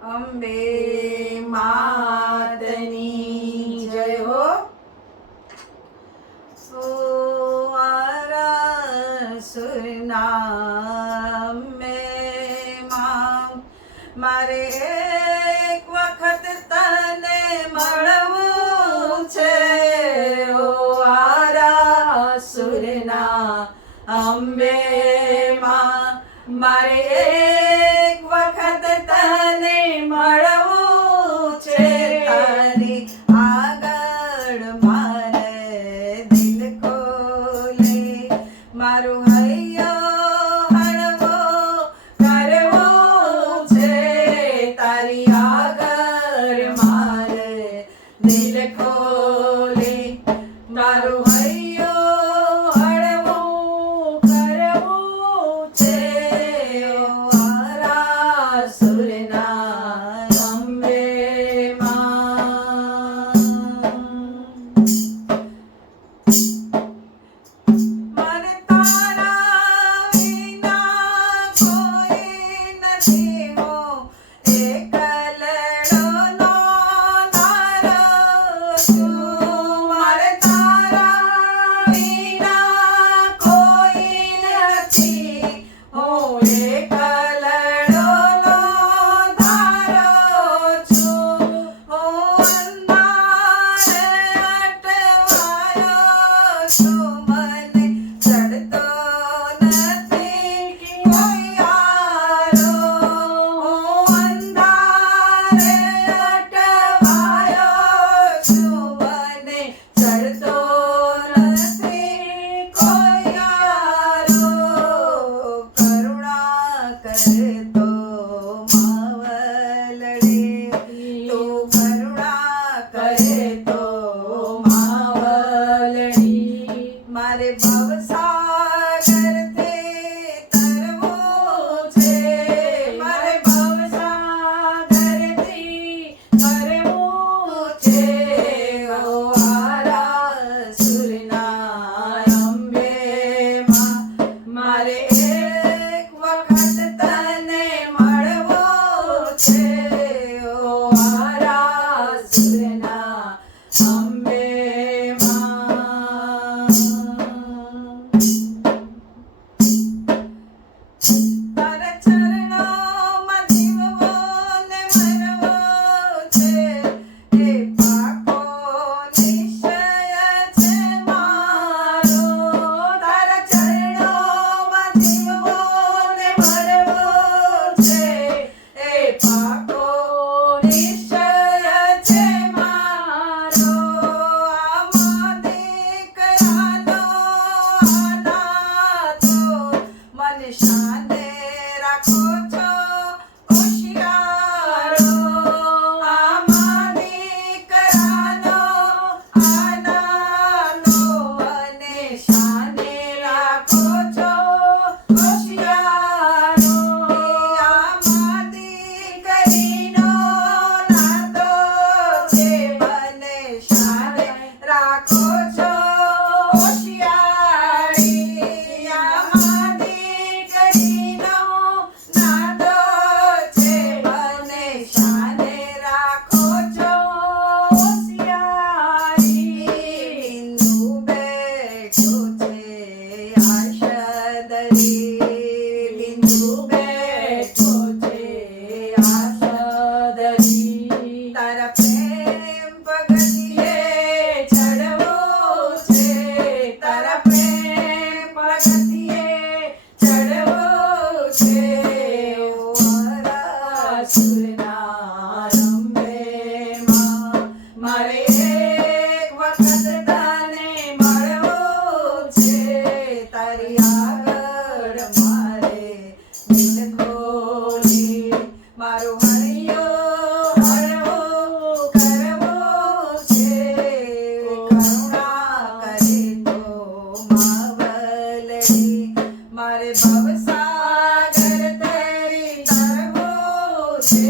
અંબે માતની જય હો. સુરના મેં મારે એક વખત તને મળવું છે. ઓ આરા સુરના અંબે મારે એક વખત તને મળવું છે. તારી આગળ મારે દિલ ખોલે મારું હૈયો હળવો કરવો છે. તારી આગળ મારે દિલ ખોલે મારું હૈયો હળવો કરવું છે. ઓ આરા સુરના અંબે મને તારા વિના કોઈ નથી હો. એકલડોનો તારો છું. મારે તારા વિના કોઈ નથી હો. એકલડોનો તારો છું. હો અંધારે અટવાયો છું. મને ચડતો નથી કોઈ આરો. હો અંધારે અટવાયો છું. મને ચડતો નથી કોઈ આરો. કરુણા કરતો માવલડી તું કરુણા કરતો માવલડી. મારે ભવસાગરથી તરવું છે. મારે ભવસાગરથી તરવું છે. ઓ આરા સુરના અંબે મારે એક વખત તને મળવો છે. ઓ આરા સુરના અંબે તારા ચરણોમાં જીવવો ને મરવો છે. એ પાકો નિશ્ચય છે મારો. તારા ચરણોમાં જીવવો ને મરવો છે. એ પાકો નિશ્ચય છે મારો. આમાં દીકરાનો અનાથો મને શાને રાખો છો હોશિયારો. આમાં દીકરાનો અનાથો મને શાને રાખો છો હોશિયારો. આમાં દીકરીનો નાતો છે. મને શાને રાખો છો હોશિયારી. આમાં દીકરીનો નાતો છે. મને શાને રાખો છો હોશિયારી. બિંદુ બેઠો છે આશદરી. બિંદુ બેઠો છે આશદરી. તારા પ્રેમ પગથિયે ચડવો છે. તારા પ્રેમ પગથિયે ચડવો છે. ઓ આરા સુરના અંબે મારે એક વખત તને મળવો છે. તારી આગળ મારે દિલ ખોલી મારો હૈયો હળવો કરવો છે. કરુણા કરે તો માવલડી મારે ભવસાગર તરી તરવો છે.